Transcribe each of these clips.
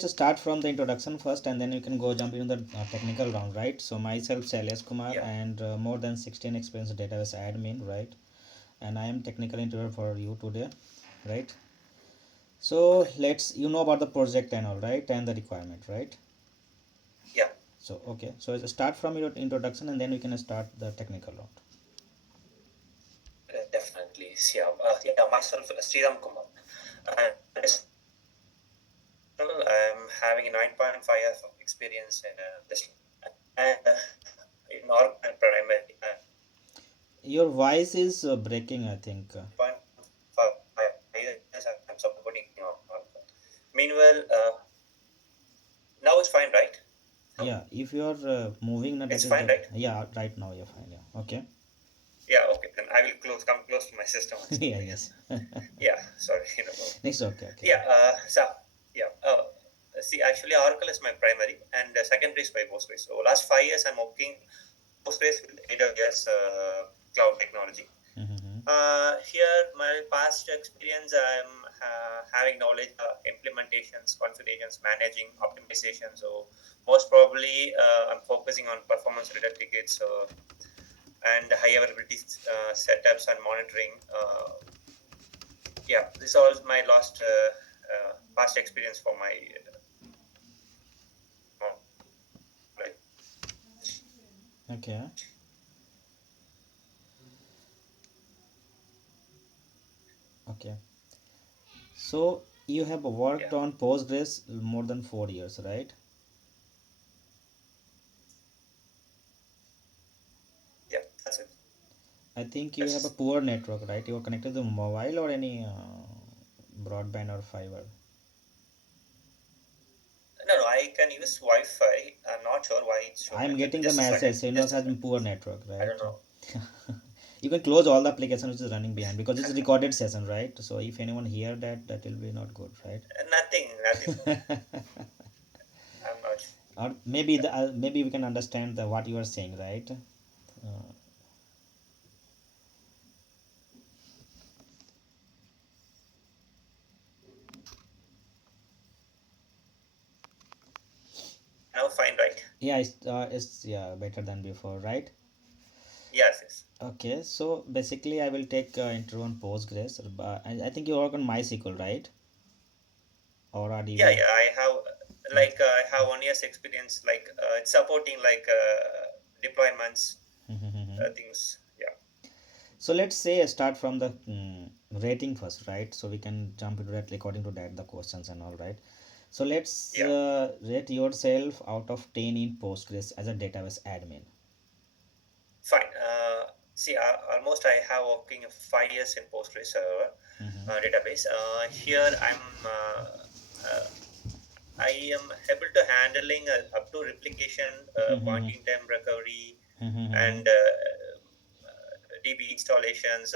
Let's start from the introduction first, and then you can go jump into the technical round, right? So myself, Shailesh Kumar, Yeah, and more than 16 experience database admin, right? And I am technical interviewer for you today, right? So okay. let's know about the project and all, right, and the requirement, right? Yeah, So okay, so let's start from your introduction, and then we can start the technical round. definitely. Yeah, yeah, myself, Sriram Kumar. And I'm having a 9.5 years of experience in this and in Oracle and primary. Your voice is breaking, I think. 9.5 years I'm supporting Oracle. Meanwhile, now it's fine, right? No, Yeah, if you are moving, it's that is fine, that. right? Yeah, right now you're fine. Yeah, okay. Yeah, okay. Then I will come close to my system actually. Yeah, yes. Yeah, sorry. Next, okay, okay. Yeah, yeah. See, actually, Oracle is my primary, and secondary is my Postgres. So last 5 years, I'm working Postgres with AWS cloud technology. Mm-hmm. Here, my past experience, I'm having knowledge implementations, configurations, managing, optimization. So most probably, I'm focusing on performance-related tickets and high availability setups and monitoring. Yeah, this is all my last past experience for my knowledge. Okay. Okay. So you have Yeah, worked on Postgres more than 4 years, right? yeah, that's it. I think you have a Yes. poor network, right? You are connected to mobile or any broadband or fiber. No, no, I can use Wi-Fi. I'm not sure why it's I showing am like that. getting the Just a second. message, so you know, Just it a has second. poor network, I don't right? know. You can close all the application which is running behind because it's a recorded session, right? So if anyone hear that, that will be not good, Nothing, nothing. right? I'm not Or maybe maybe we can understand what you are saying, right? now fine, right? Yeah, it's yeah better than before, right? Yes, yes. Okay, so basically I will take intro on Postgres. I think you work on MySQL, right? Or Yeah, RDB. yeah. I have I have 1 year's experience. It's supporting deployments, things. Yeah, So let's say start from the rating first, right? So we can jump into that according to that the questions and all, right? So let's yeah. rate yourself out of 10 in Postgres as a database admin. Fine. See, almost I have working 5 years in Postgres server database. Here uh, I am able to handling up to replication, point in time recovery, and DB installations.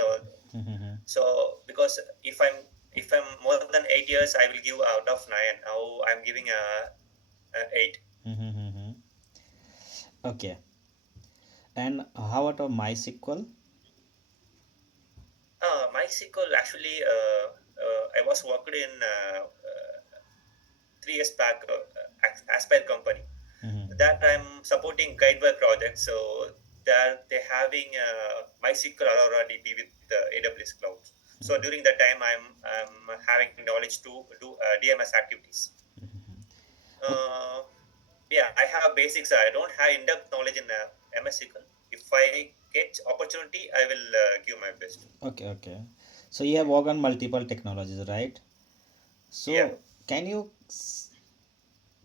So because if I'm more than 8 years, I will give out of nine. Now I'm giving a eight. Okay, and how about MySQL? MySQL actually, I was worked in 3 years back, Aspire company. That I'm supporting guideware projects. So they're having MySQL Aurora DB with the AWS cloud. So during that time, I'm having knowledge to do DMS activities. Uh, yeah, I have basics. I don't have in-depth knowledge in MS SQL. If I get opportunity, I will give my best. Okay, okay. So you have worked on multiple technologies, right? Yeah. So can you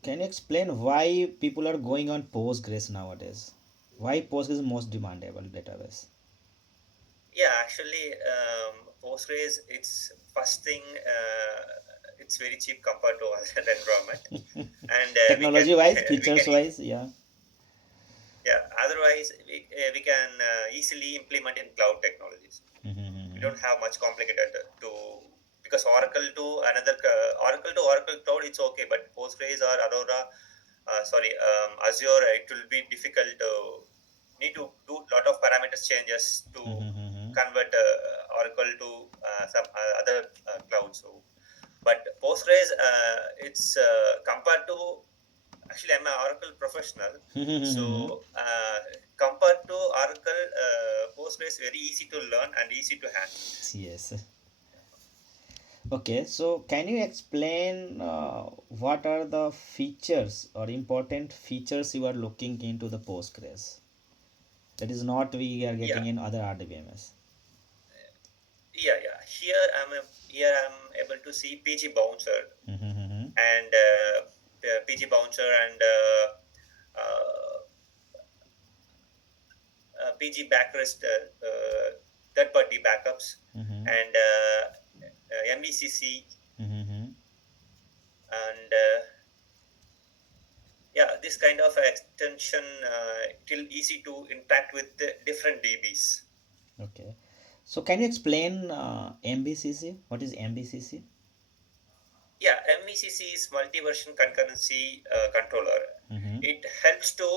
can you explain why people are going on Postgres nowadays? Why Postgres is most demandable database? Yeah, actually, Postgres, it's first thing, it's very cheap compared to other environment, and Technology wise, we features can wise, yeah. yeah. Otherwise, we can easily implement in cloud technologies. We don't have much complicated to because Oracle to Oracle cloud it's okay, but Postgres or Aurora, sorry, Azure, it will be difficult to need to do lot of parameters changes to convert Oracle to some other clouds. So But Postgres, it's compared to, actually I'm an Oracle professional, so compared to Oracle, Postgres very easy to learn and easy to handle. Yes. Okay, so can you explain what are the features or important features you are looking into the Postgres that is not we are Yeah, getting in other RDBMS? here I'm able to see PG bouncer Mm-hmm. and PG bouncer and uh, PG backrest, third party backups, Mm-hmm. and MVCC, Mm-hmm. and yeah, this kind of extension it will easy to interact with the different DBs. Okay. So can you explain MBCC? What is MBCC? Yeah, MVCC is multi-version concurrency controller. Mm-hmm. It helps to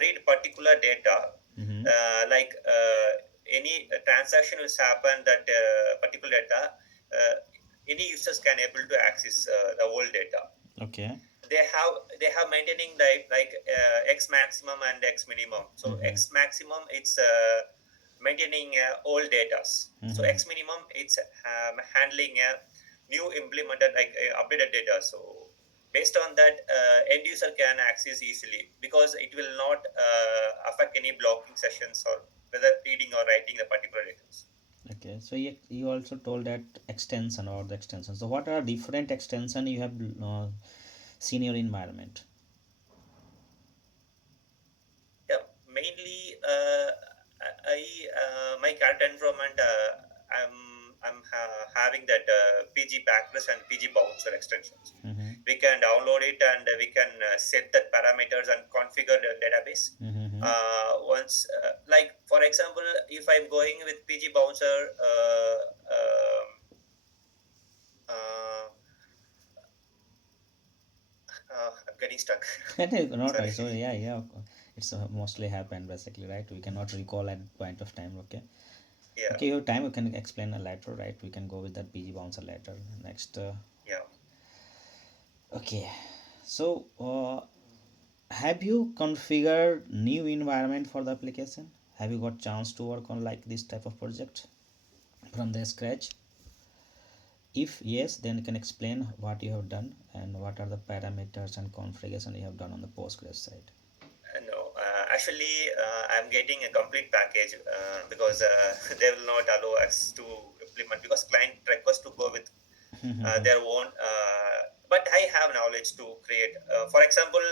read particular data, Mm-hmm. like any transaction will happen that particular data. Uh, any users can able to access the whole data. Okay. They have maintaining like x maximum and x minimum. So Mm-hmm. x maximum it's maintaining old datas. So Mm-hmm. x minimum it's handling new implemented like updated data. So based on that, end user can access easily because it will not affect any blocking sessions or whether reading or writing the particular data. Okay. So you also told that extension or the extension. So what are different extension you have seen in your environment? Yeah, mainly I my current environment, having that PG backlist and PG bouncer extensions. Mm-hmm. We can download it and we can set the parameters and configure the database. Mm-hmm. Once, like for example, if I'm going with PG bouncer, uh, I'm getting stuck. Not Sorry. right. So yeah, yeah. It's mostly happened basically, right? We cannot recall at point of time. Okay. Yeah, Okay, your time you can explain a later, right? We can go with that PG bouncer later. Next. yeah. Okay. So have you configured new environment for the application? Have you got chance to work on like this type of project from the scratch? If yes, then you can explain what you have done and what are the parameters and configuration you have done on the Postgres side. No, actually, I'm getting a complete package because they will not allow us to implement because client request to go with their own. But I have knowledge to create. For example,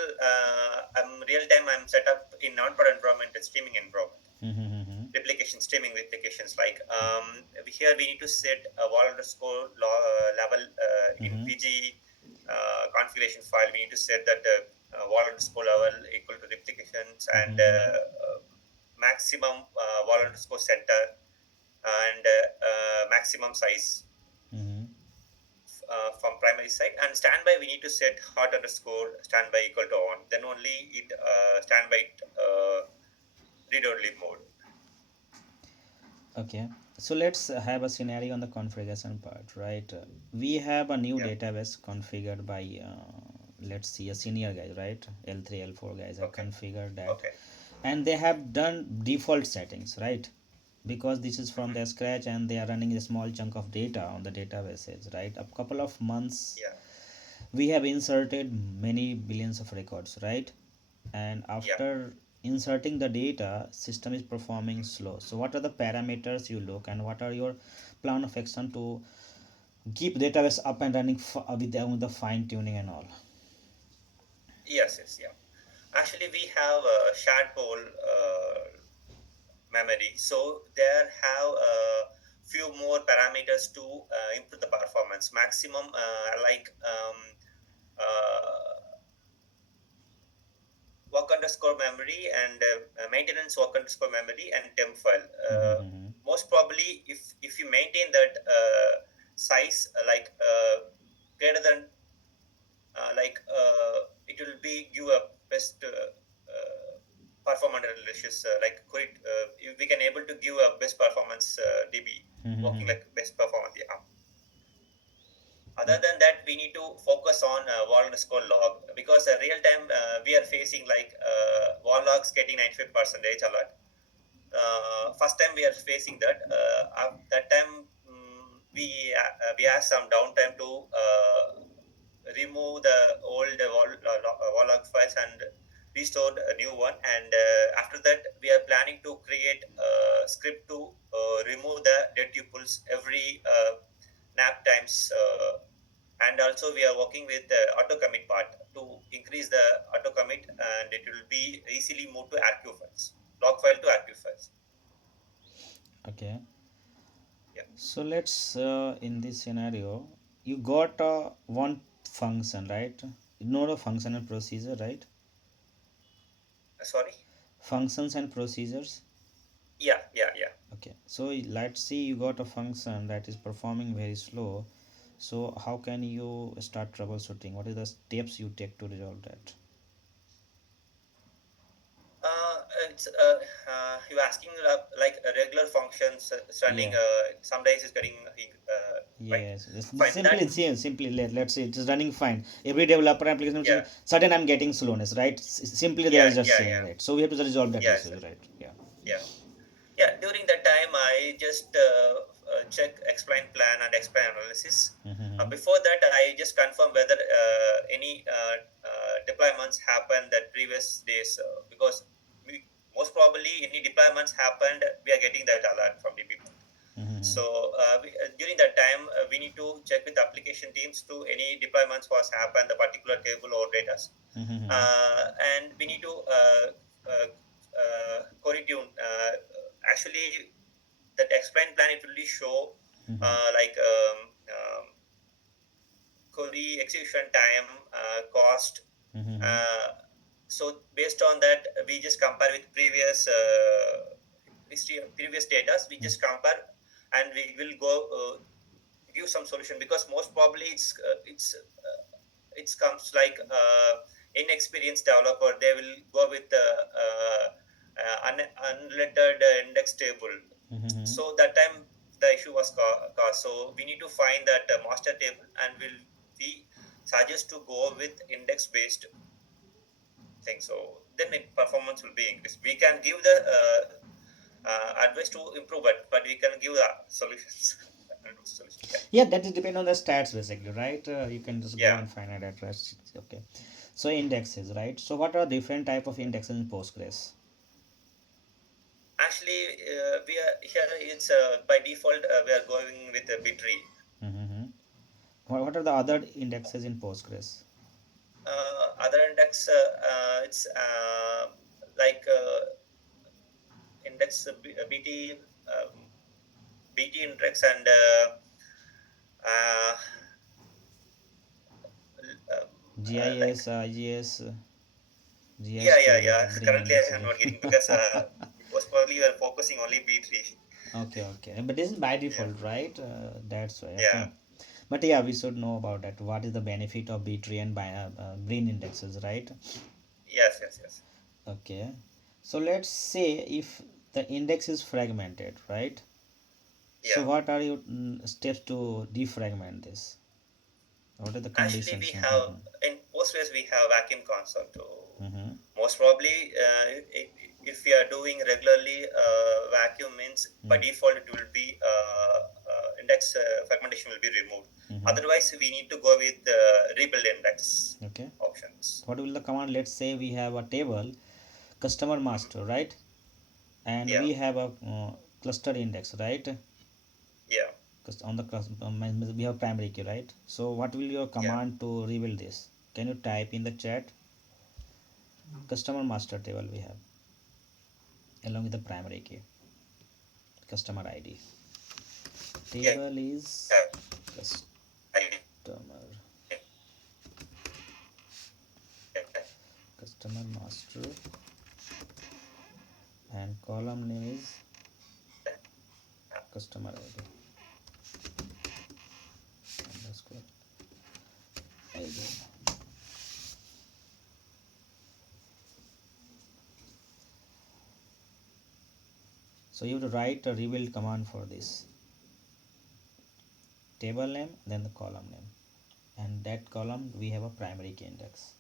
I'm real time. I'm set up in non-prod environment and streaming environment. Replication streaming replications like here we need to set a wall underscore level in PG configuration file. We need to set that wall underscore level equal to replications and maximum wall underscore center and maximum size from primary side. And standby we need to set hot underscore standby equal to on, then only it standby read only mode. Okay, so let's have a scenario on the configuration part, right? We have a new Yeah. database configured by, let's see, a senior guy, right? L3, L4 guys have Okay. configured that, Okay. and they have done default settings, right? Because this is from Hmm. the scratch and they are running a small chunk of data on the databases, right? A couple of months Yeah. we have inserted many billions of records, right? And Yeah. after inserting the data, system is performing Hmm. slow. So what are the parameters you look and what are your plan of action to keep database up and running with the fine tuning and all? Yes. Yes. Yeah. Actually, we have a shared pool memory, so there have a few more parameters to improve the performance. Maximum, like uh, work underscore memory and maintenance work underscore memory and temp file. Most probably, if you maintain that size greater than it will be give a best performance delicious we can able to give a best performance DB working like best performance. Yeah. Other than that, we need to focus on wall underscore log, because real time we are facing like wall logs getting 95 percentage alert. First time we are facing that. That time we have some downtime to remove the old wall log files and restore a new one. And after that, we are planning to create a script to remove the dead tuples every nap times. And also we are working with the auto commit part to increase the auto commit, and it will be easily moved to archive files, log file to archive files. Okay. Yeah. So let's in this scenario, you got one function, right? You know the function and procedure, right? Sorry. Functions and procedures. Yeah, yeah, yeah. Okay. So let's see you got a function that is performing very slow. So how can you start troubleshooting? What is the steps you take to resolve that? It's you asking like regular functions running. Yeah. Some days is getting right. Yes, Fine. That. simply let's say it is running fine. Every developer application Yeah, certain I'm getting slowness, right? Simply they are yeah, just yeah, saying yeah. that. So we have to resolve that Yes, issue, right? Yeah. yeah. Yeah, during that time I just check explain plan and explain analysis. Mm-hmm. Before that, I just confirm whether any deployments happened that previous days, because we, most probably any deployments happened, we are getting that alert from the people. Mm-hmm. So during that time, we need to check with application teams to any deployments was happened the particular table or data, Mm-hmm. and we need to query tune. Actually, that explain plan, it will show Mm-hmm. like query execution time, cost. Mm-hmm. Uh, so based on that, we just compare with previous history, previous data. We just compare, and we will go give some solution, because most probably it comes like inexperienced developer, they will go with the unrelated index table. Mm-hmm. So that time the issue was caused. So we need to find that master table, and will we suggest to go with index based thing. So then performance will be increased. We can give the advice to improve it, but we can give the solutions. Solution. Yeah. Yeah, that is depend on the stats basically, right? You can just go Yeah. and find out address. Okay. So indexes, right? So what are different type of indexes in Postgres? Actually, we are here. It's by default we are going with a Bittree. Mm-hmm. What are the other indexes in Postgres? Other index, it's like index BT, BT index, and uh, like, GIS, IGS, GIS yeah, yeah, table, yeah. bring Currently, indexes. I'm not getting, because most probably we are focusing only B3. Okay, okay. But this is by Yeah, default, right? That's why. yeah. Okay. But yeah, we should know about that. What is the benefit of B-tree and green indexes, right? Yes, yes, yes. Okay. So let's say if the index is fragmented, right? So Yeah. what are your steps to defragment this? What are the Actually, we conditions? have Mm-hmm. in Postgres we have vacuum console. To Mm-hmm. most probably, if we are doing regularly, vacuum means by default it will be index fragmentation will be removed. Mm-hmm. Otherwise, we need to go with rebuild index Okay. options. What will the command? Let's say we have a table, customer Mhm. master, right? And Yeah, we have a cluster index, right? yeah, Because on the we have primary key, right? So what will your yeah. command to rebuild this? Can you type in the chat? Customer master table we have along with the primary key, customer ID. Yeah, Table is yeah. I- customer yeah, customer master and column name is customer ID underscore ID. So you have to write a rebuild command for this table name, then the column name. and that column we have a primary key index.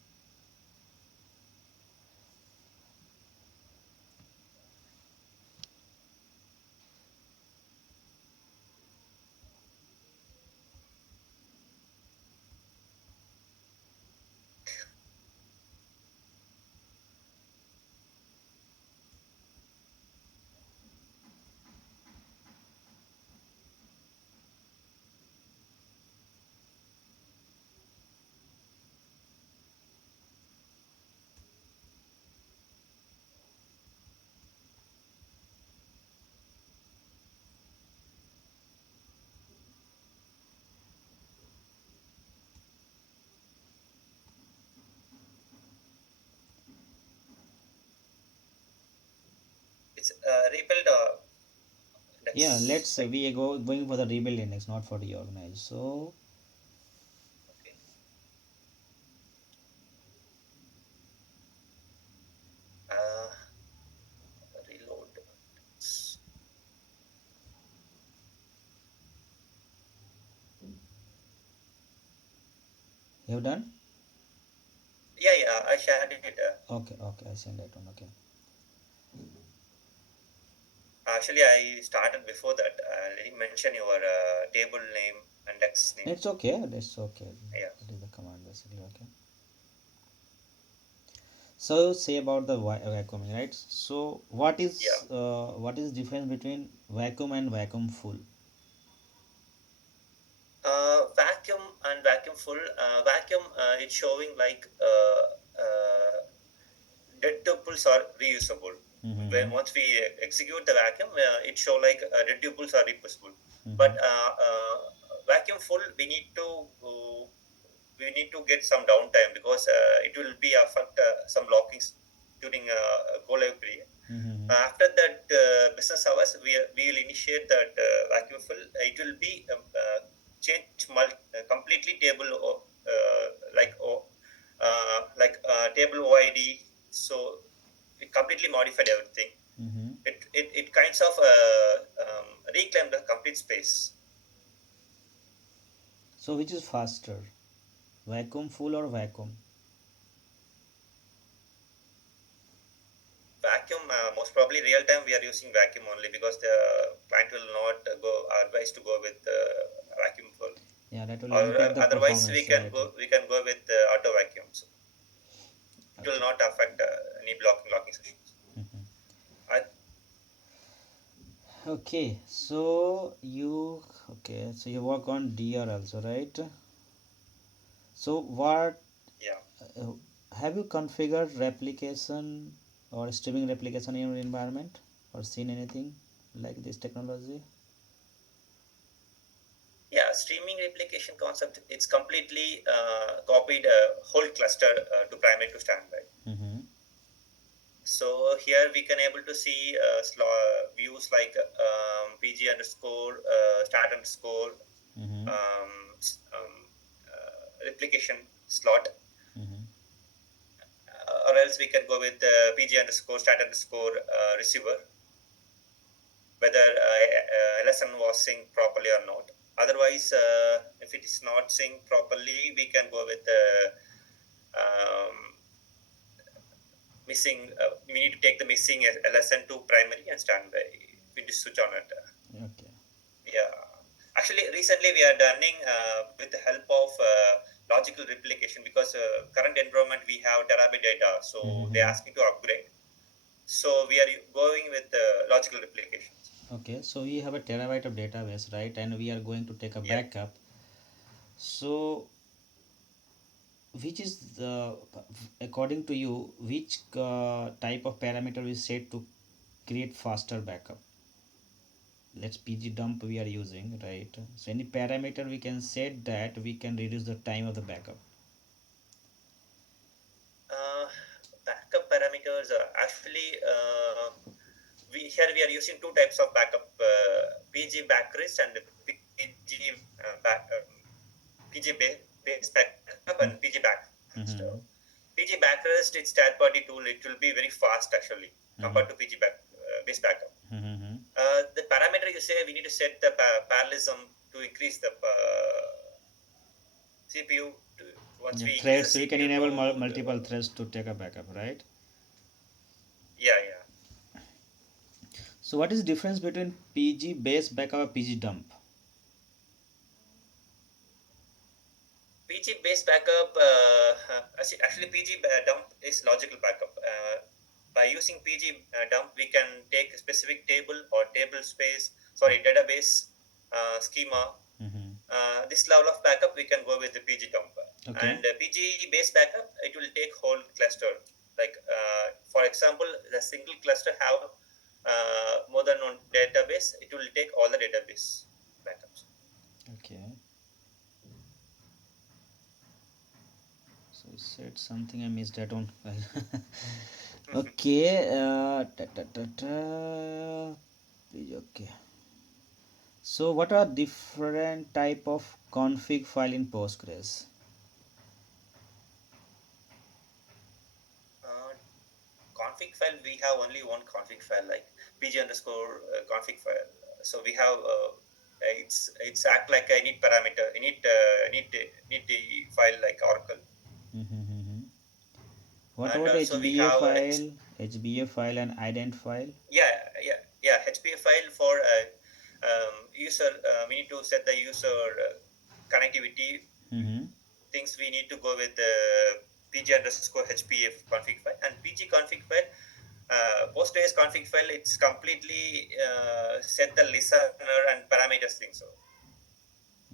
It's rebuild Yeah, index, let's right? we go going for the rebuild index, not for reorganize. So Okay. Uh, Reload. you have done. Yeah, yeah, I shared it. Okay, okay, I send that one. Okay, Actually, I started before that. I didn't mention your table name, index name. it's okay. That's okay. Yeah, That is the command basically. Okay. So say about the vacuuming, right? So yeah. what is difference between vacuum and vacuum full? Vacuum and vacuum full. Vacuum, it's showing like dead tuples are reusable. When Mm-hmm. once we execute the vacuum, it show like dead tuples are reusable. But Mm-hmm. vacuum full, we need to get some downtime because it will be affect some lockings during go live period. Mm-hmm. After that business hours, we will initiate that vacuum fill. It will be change completely table table OID. So we completely modified everything. Mm-hmm. It kinds of reclaim the complete space. So which is faster, vacuum full or vacuum? Vacuum, most probably real time we are using vacuum only because the client will not go advised to go with vacuum full. Yeah, that will Or impact the otherwise performance, right? we can go with auto vacuums. It will Okay. not affect any locking sessions. Mhm. I, Okay, so you work on DR also, right? So what yeah. uh, have you configured replication or streaming replication in your environment or seen anything like this technology? Yeah, streaming replication concept, it's completely copied whole cluster to primary to standby. Mm-hmm. So here we can able to see views like pg underscore start underscore Mm-hmm. um, replication slot, Mm-hmm. or else we can go with pg underscore start underscore receiver, whether LSN was synced properly or not. Otherwise, if it is not synced properly, we can go with missing. We need to take the missing LSN to primary and standby. We just switch on it. Okay. Yeah. Actually, recently we are learning with the help of logical replication because current environment we have terabyte data, so they Mm-hmm. ask me to upgrade. So we are going with logical replications. Okay, so we have a terabyte of database, right? And we are going to take a Yeah. backup. So which is the, according to you, which type of parameter is set to create faster backup? Let's pg dump we are using, right? So any parameter we can set that we can reduce the time of the backup. Uh, Backup parameters are actually we are using two types of backup: PG backrest and PG PG base backup and PG backrest. Mm-hmm. PG backrest, it's third party tool. It will be very fast actually Mm-hmm. compared to PG base backup. Mm-hmm. The parameter you say we need to set the parallelism to increase the CPU to, once Yeah, we increase threads. the So you can CPU enable to multiple threads to take a backup, right? yeah, yeah. So what is the difference between PG base backup and PG dump? PG based backup, actually PG dump is logical backup. By using PG dump, we can take a specific table or table space, sorry, database schema. Mm-hmm. This level of backup, we can go with the PG dump. Okay. And PG based backup, it will take whole cluster. Like for example, the single cluster have more than one database. It will take all the database backups. Okay. So you said something I missed. I don't. Okay. Okay. So what are different type of config file in Postgres? uh, Config file, we have only one config file, like pg underscore config file. So we have it's act like a init parameter, init the file like Oracle. Mm-hmm. What And about also we HBA have file, HBA file and ident file? yeah, yeah, HPA file for user. We need to set the user connectivity Mm-hmm. things. We need to go with the pg underscore hpa config file, and pg config file, Postgres config file, it's completely set the listener and parameters thing. So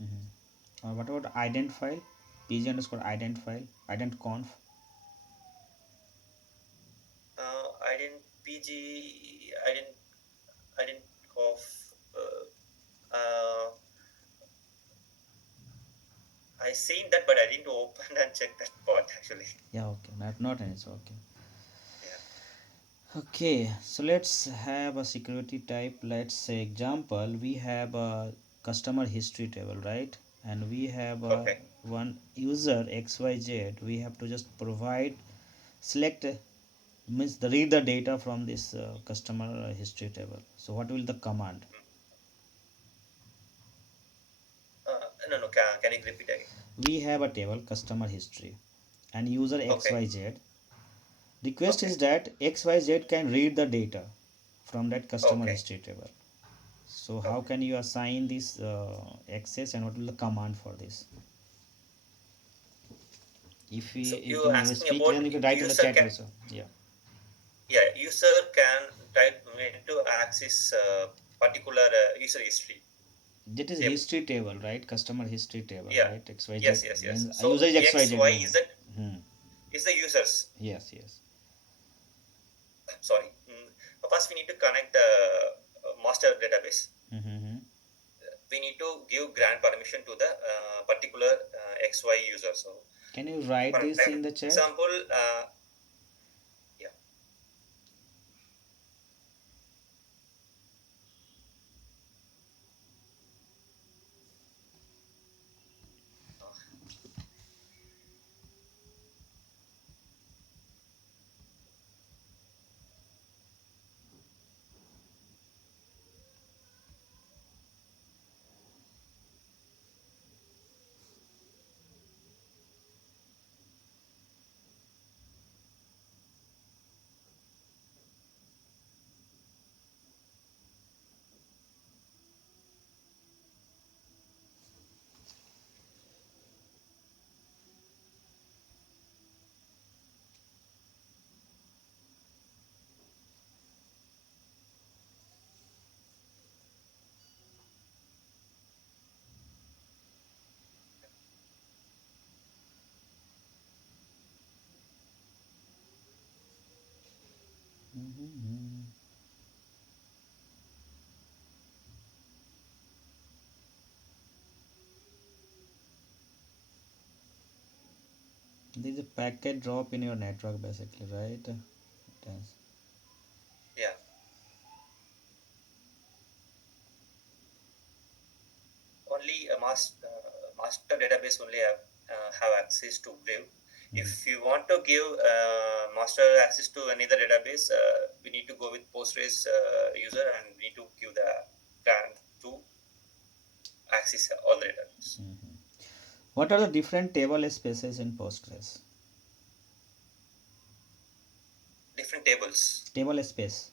Mm-hmm. What about ident file? PG underscore ident file, ident conf. I didn't of uh, I seen that, but I didn't open and check that part actually. Yeah, okay, not an issue. Okay. Yeah. Okay, so let's have a security type. Let's say example, we have a customer history table, right? And we have a Okay. one user XYZ. We have to just provide select means the read the data from this customer history table. So what will the command? Mm. No, no. Can you repeat again? We have a table customer history and user Okay. XYZ. Request Okay. is that XYZ can read the data from that customer Okay. history table. So how Okay. can you assign this access and what will the command for this? If So you you're can asking speak, about then you can write in the user chat can, also. Yeah, yeah, user can try to access particular user history that is table. history table, right? Customer history table, Yeah. right? XYZ Yes, yes, yes. means So user is X, XYZ. Y, Z Hmm. is the users. Yes, yes. Sorry. First, we need to connect the master database. Mm-hmm. We need to give grant permission to the particular XY user. So, Can you write for this in the chat? example, yeah, Mm-hmm. There is a packet drop in your network basically, right? Yes. yeah. Only a master database only have access to Brave. Mhm. If you want to give master access to another database, we need to go with Postgres user, and we need to give the grant to access all the database. Mhm. What are the different table spaces in Postgres? Different tables, Table space.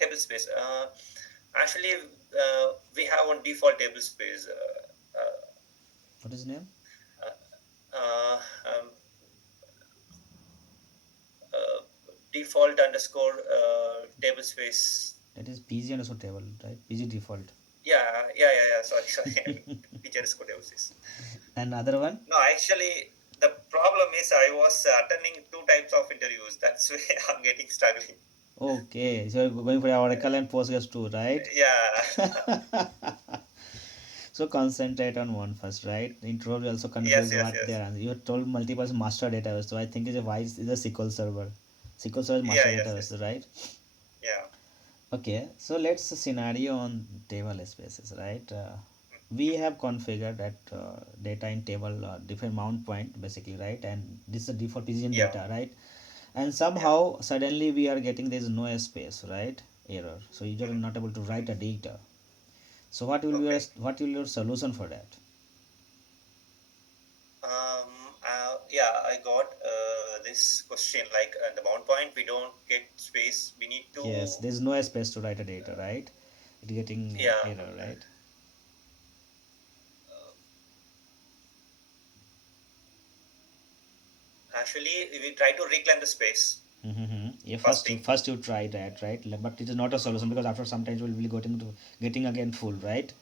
table space. Actually, we have one default table space. What is the name? Uh, uh, um, uh, Default underscore table space. That is PG underscore table, right? PG default. Yeah. Sorry, sorry. Which underscore table space. And other one? No, actually, the problem is I was attending two types of interviews. That's why I'm getting struggling. Okay, so you're going for Oracle and Postgres too, right? Yeah, So concentrate on one first, right? Intro will also yes, confuse yes, what they yes. are. You told multiple master database, so I think it's a wise is a SQL server. SQL server is Yeah, master yes, yes. database, right? Yeah. Okay, so let's scenario on table spaces, right? We have configured that data in table different mount point basically, right? And this is the default position Yeah, data, right? And yeah. somehow suddenly we are getting there is no space, right? Error. So you are Mhm, not able to write a mhm. data. So what will be Okay. what will your solution for that? Yeah, I got this question. Like the mount point, we don't get space. We need Yes, to. there is no space to write a data, right? It getting Yeah. error, right? Actually, we try to reclaim the space. Mm-hmm. Yeah, First thing. first you try that, right? But it is not a solution because after sometimes we'll be getting again full, right?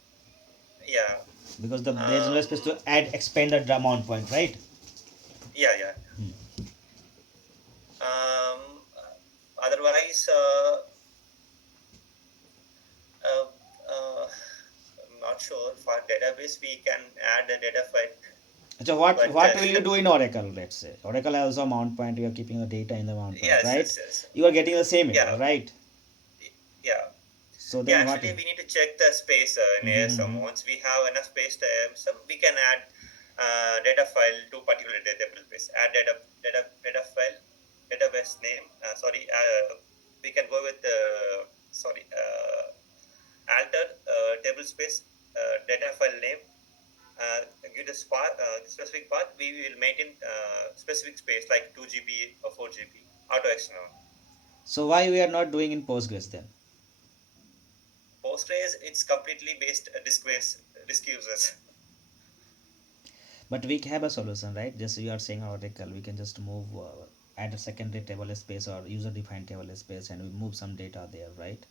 Yeah. Because there is no space Um. to add expand the amount point, right? Yeah. Otherwise, uh, I'm not sure. For database, we can add a data file, So but what will you do in Oracle? Let's say Oracle has also a mount point. You are keeping the data in the mount point, yes, right? yes, yes. You are getting the same error, Yeah, right? yeah. So Yeah, then what? actually, we need to check the space in ASM. Mm-hmm. Once we have enough space to ASM, we can add data file to particular database. Add data file, database name. We can go with alter table space data file name. Give the specific path. We will maintain specific space like 2 GB or 4 GB auto external. So why we are not doing in Postgres then? Postgres, it's completely based disk users. But we have a solution, right? Just you are saying Oracle, we can just move add a secondary table space or user defined table space, and we move some data there, right?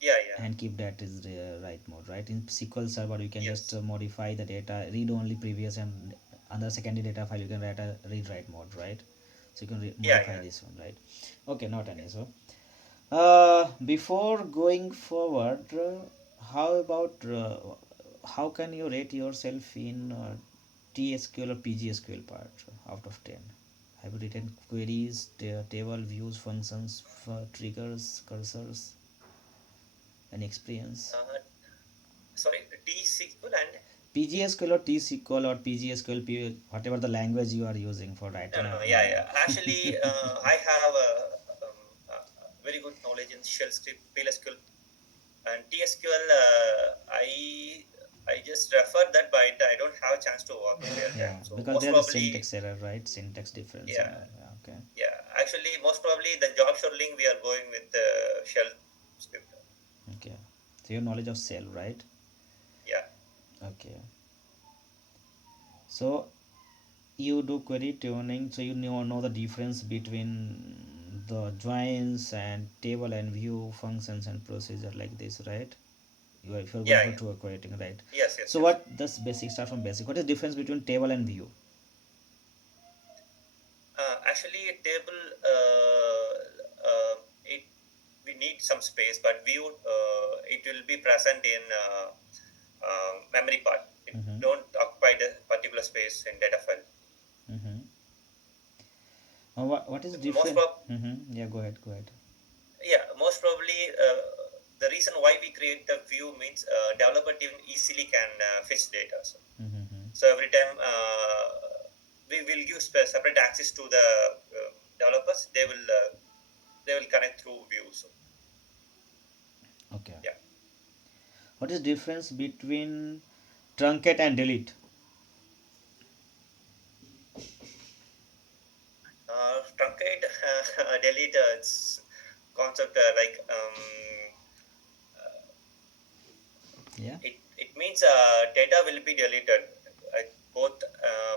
Yeah, yeah, And keep that is the right mode, right? In SQL Server, you can just yes, modify the data, read only previous, and under secondary data file, you can write a read write mode, right? So you can yeah, modify yeah. this one, right? Okay, not an issue. Before going forward, how about how can you rate yourself in TSQL or PGSQL part out of 10? Have you written queries, table views, functions, triggers, cursors, any experience? Uh, Sorry, T-SQL and PGSQL or TSQL or PGSQL, whatever the language you are using for no, writing no, a. no, yeah, yeah. Actually, I have a very good knowledge in shell script, PLSQL, and TSQL. I just refer that, but I don't have a chance to work in real time. Yeah, So because most there's a probably, syntax error, right? Syntax difference and yeah, all. Yeah, okay. yeah. Actually, most probably the job scheduling we are going with the shell script. Okay. So your knowledge of cell, right? Yeah. Okay. So you do query tuning, so you know the difference between the joins and table and view functions and procedure like this, right? You are, if you're going Yeah, for yeah. two querying, right? Yes, yes, So yes. what this basic start from basic. What is the difference between table and view? Actually, a table, it we need some space, but view it will be present in memory part. It Mm-hmm. don't occupy the particular space in data file. Mm-hmm. What is Most different? prob Mm-hmm. Yeah, go ahead, go ahead. Yeah, most probably the reason why we create the view means developer team easily can fetch data. Mm-hmm. So every time we will give separate access to the developers, they will connect through view. So Okay. yeah. What is difference between truncate and delete? might delete its concept Yeah. it means data will be deleted, both,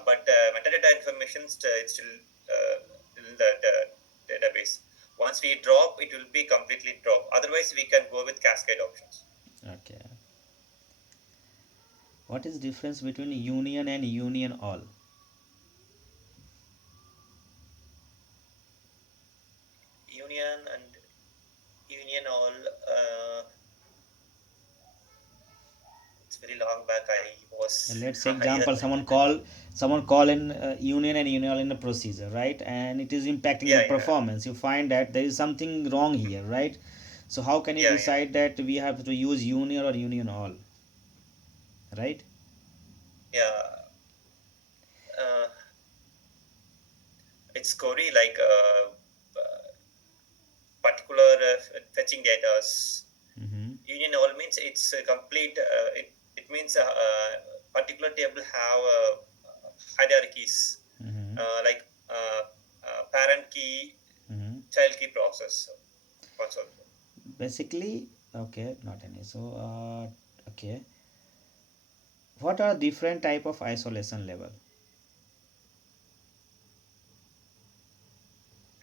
but metadata information it's still in the database. Once we drop, it will be completely drop. Otherwise, we can go with cascade options. Okay. What is difference between union and union all? Union and union all. It's very long back. I was Let's say here. example, someone call in union and union all in a procedure, right? And it is impacting the Yeah, yeah, performance. You find that there is something wrong here, right? So how can you yeah, yeah, decide that we have to use union or union all, right? yeah. Uh, it's query like particular fetching data. Mm-hmm. Union all means it's a complete. It means particular table have hierarchies, Mm-hmm. like parent key, Mm-hmm. child key process concept. Basically, okay, not any. So, okay, what are different type of isolation level?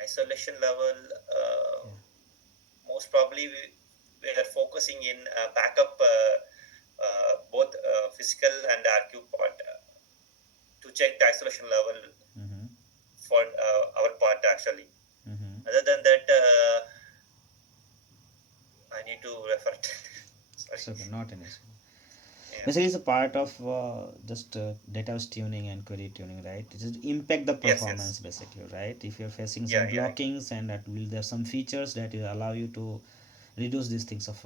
Isolation level. Yeah. Most probably we are focusing in backup both physical and archive part to check the isolation level Mm-hmm. for our part actually. Mm-hmm. Other than that, I need to refer to sorry. It's okay, not an issue. Yeah. Basically, it's a part of just data tuning and query tuning, right? It is impact the Yes, yes. performance basically, right? If you're facing Yeah, some yeah, blockings and that will there some features that will allow you to reduce these things of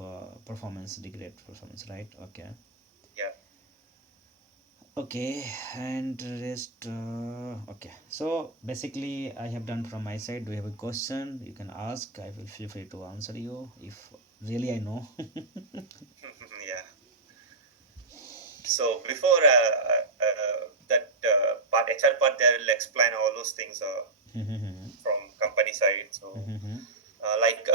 performance, degrade performance, right? Okay. yeah. Okay, and rest. Okay, so basically, I have done from my side. Do you have a question? You can ask. I will feel free to answer you if really I know. Yeah. So before that part, HR part, they will explain all those things from company side. So like